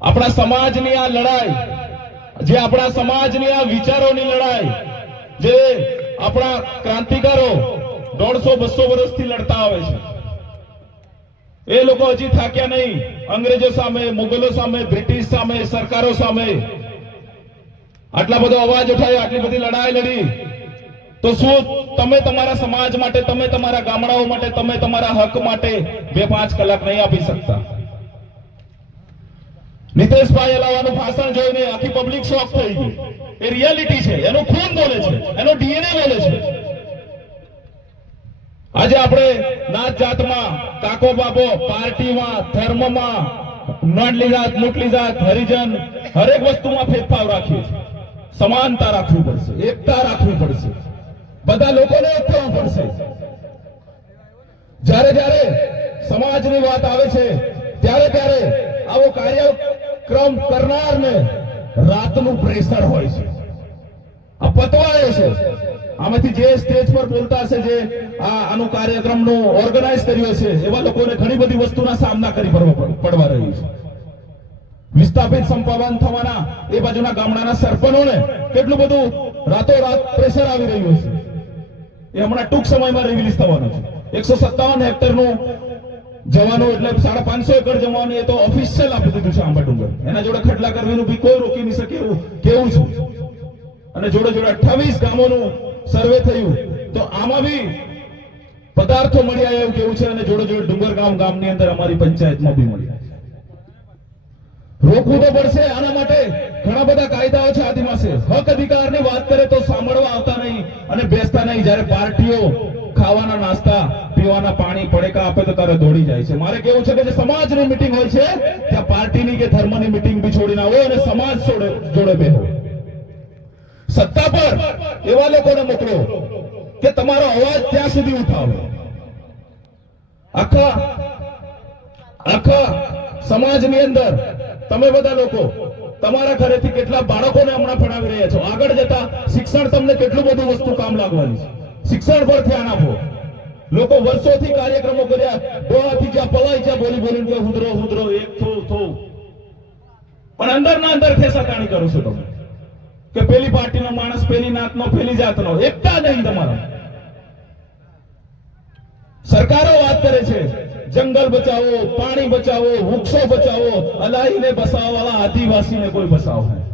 આપણા સમાજની આ લડાઈ, જે આપણા સમાજની આ વિચારોની લડાઈ, જે આપણા ક્રાંતિકારો 150-200 વર્ષથી લડતા આવે છે, એ લોકો હજી થાક્યા નહીં. અંગ્રેજો સામે, મુગલો સામે, બ્રિટિશ સામે, સરકારો સામે આટલા બધો અવાજ ઉઠાવ્યો, આટલી બધી લડાઈ લડી, તો શું તમે તમારા સમાજ માટે, તમે તમારા ગામડાઓ માટે, તમે તમારા હક માટે 2-5 કલાક નહીં આપી શકતા? નીતેશભાઈ અલાવાનું ભાષણ જોઈને આખી પબ્લિક શોક થઈ ગઈ. એ રિયાલિટી છે, એનો ખૂન બોલે છે, એનો ડીએનએ બોલે છે. આજે આપણે નાત જાતમાં, કાકો બાપો, પાર્ટીમાં, ધર્મમાં, નાડલી જાત, મોટલી જાત, હરિજન, હરેક વસ્તુમાં ભેદભાવ રાખીએ છીએ. સમાનતા રાખવી પડશે, એકતા રાખવી પડશે, બધા લોકોને એક થવું પડશે. જ્યારે જ્યારે સમાજની વાત આવે છે, ત્યારે ત્યારે આવો કાર્યક્રમ કરનારને રાતનું પ્રેશર હોય છે, આ પતવાય છે. આમાંથી જે સ્ટેજ પર બોલતા હશે, જે આનું કાર્યક્રમનું ઓર્ગેનાઇઝ કર્યો છે, એવા લોકોને ઘણી બધી વસ્તુના સામના કરી પડવા રહ્યું છે. વિસ્થાપિત સંપાદન થવાના એ બાજુના ગામડાના સરપંચોને કેટલું બધું રાતોરાત પ્રેશર આવી રહ્યું છે. એ હમણાં ટૂંક સમયમાં રિલીઝ થવાનું છે. 157 હેક્ટરનું જવાનું, એટલે 550 એકર જવાનું, એ તો ઓફિશિયલ આપી દીધું છે આંબાડુંગર. એના જોડે ખટલા કરવીનું બી કોઈ રોકી નહીં શકે એવું કેવું છે. અને જોડે જોડે 28 ગામોનું સર્વે થયું, તો આમાં બી પદાર્થો મળ્યા એવું કેવું છે. અને જોડે જોડે ડુંગરગામ ગામની અંદર અમારી પંચાયતમાં બી મળ્યા. રોકવું તો પડશે. આના માટે ઘણા બધા કાયદાઓ છે આદિવાસી. હક અધિકારની વાત કરે તો સાંભળવા આવતા નહીં અને બેસતા નહીં. જ્યારે પાર્ટીઓ ખાવાના નાસ્તા, પીવાના પાણી, પડેકા આપે તો તારે દોડી જાય છે. મારે કેવું છે કે જે સમાજની મીટિંગ હોય છે, ત્યાં પાર્ટીની કે ધર્મની મીટિંગ બી છોડીને આવો અને સમાજ જોડે બેહો. સત્તા પર એવા લોકોને મોકલો કે તમારો અવાજ ત્યાં સુધી ઉઠાવે. આખા સમાજની અંદર તમે બધા લોકો તમારા ઘરેથી કેટલા બાળકોને હમણાં ભણાવી રહ્યા છો, આગળ જતા શિક્ષણ તમને કેટલું બધું વસ્તુ કામ લાગવાની છે. શિક્ષણ પર ધ્યાન આપો. લોકો વર્ષોથી કાર્યક્રમો કર્યા, ડોહાથી જ્યાં પલાય જ્યાં બોલી બોલીને હુદરો હુદરો એક થો, પણ અંદરના અંદર ખેસાતાણી કરો છો તમે કે પેલી પાર્ટીનો માણસ, પેલી નાતનો, પેલી જાતનો. એકતા નહીં તમારા. સરકારો વાત કરે છે જંગલ બચાવો, પાણી બચાવો, વૃક્ષો બચાવો, અલાહીને બસાવવાળા આદિવાસીને કોઈ બસાવ નહીં.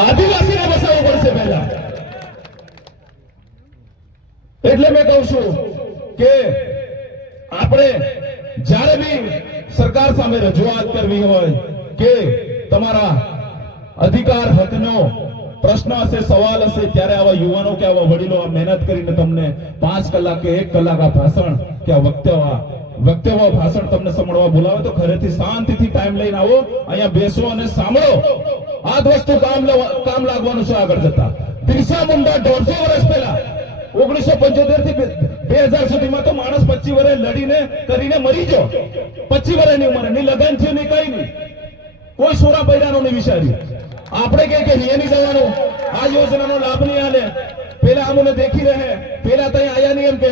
આદિવાસીને બસાવવું પડશે પહેલા. એટલે મેં કહું છું કે આપણે જ્યારે બી સરકાર સામે રજૂઆત કરવી હોય કે તમારા અધિકાર હકનો પ્રશ્ન હશે, સવાલ હશે, ત્યારે આવા યુવાનો કે આવા વડીલો આ મહેનત કરીને તમને 5 કલાક કે 1 કલાક આ ભાષણ કે આ વક્તવ્ય ભાષણ તમને સાંભળવા બોલાવે તો ઘરેથી શાંતિથી ટાઈમ લઈને આવો, અહીંયા બેસો અને સાંભળો. આ જ વસ્તુ કામ લાગવાનું છે આગળ જતા. બિરસા મુંડા 150 વર્ષ પહેલા 1975 થી 2000 સુધીમાં તો માણસ 25 વર્ષ લડીને કરીને મરી ગયો. 25 વર્ષની ઉંમરે ની લગન છે નહીં, કઈ નહીં, કોઈ સોરા પૈરાનું નહીં વિચાર્યું. આપણે કે નહીં જવાનું, આ યોજનાનો લાભ નહીં આલે, પેલા અમને દેખી રહે, પેલા ત્યાં આયા નહીં એમ કહે.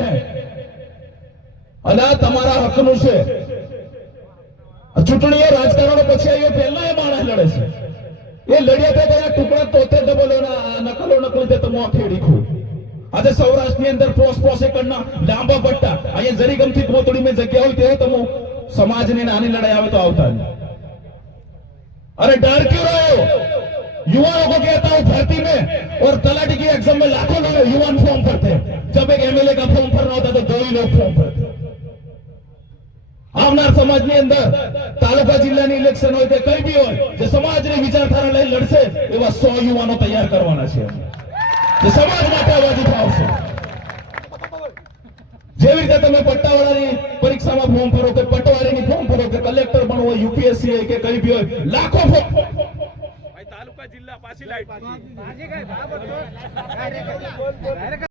અને આ તમારા હકનું છે. ચૂંટણીઓ રાજકારણો પછી આવ્યો, પહેલા એ માણસ લડે છે. એ લડ્યા તો ત્યાં ટુકડા તોતે ડબલ નકલી તે તમે ખેડી ખો. આજે સૌરાષ્ટ્રની અંદર પોસ એકડના લાંબા પટ્ટા, અહીંયા જરી ગમતી કોતડી में જગ્યા હોય તે તમે સમાજની નાની લડાઈ આવે તો આવતા નહીં. अरे डर क्यों रहे हो? युवाओं को कहता हूं भर्ती में और तलाटी की एग्जाम में लाखों लोग युवा फॉर्म भरते हैं. जब एक एमएलए का फॉर्म भरना होता तो 2 ही लोग फॉर्म भरते. આવનાર સમાજની અંદર તાલુકા જિલ્લાની ઇલેક્શન હોય કે કઈ બી હોય, જે સમાજની વિચારધારા લઈ લડશે એવા 100 યુવાનો તૈયાર કરવાના છે, જે સમાજ માટે અવાજ ઉઠાવશે. જેવી રીતે તમે પટ્ટાવાળાની પરીક્ષામાં ફોર્મ ભરો કે પટવારીની ફોર્મ ભરો કે કલેક્ટર બનવું હોય, યુપીએસસી હોય કે કઈ બી હોય, લાખો તાલુકા જિલ્લા પાછી લાઈટ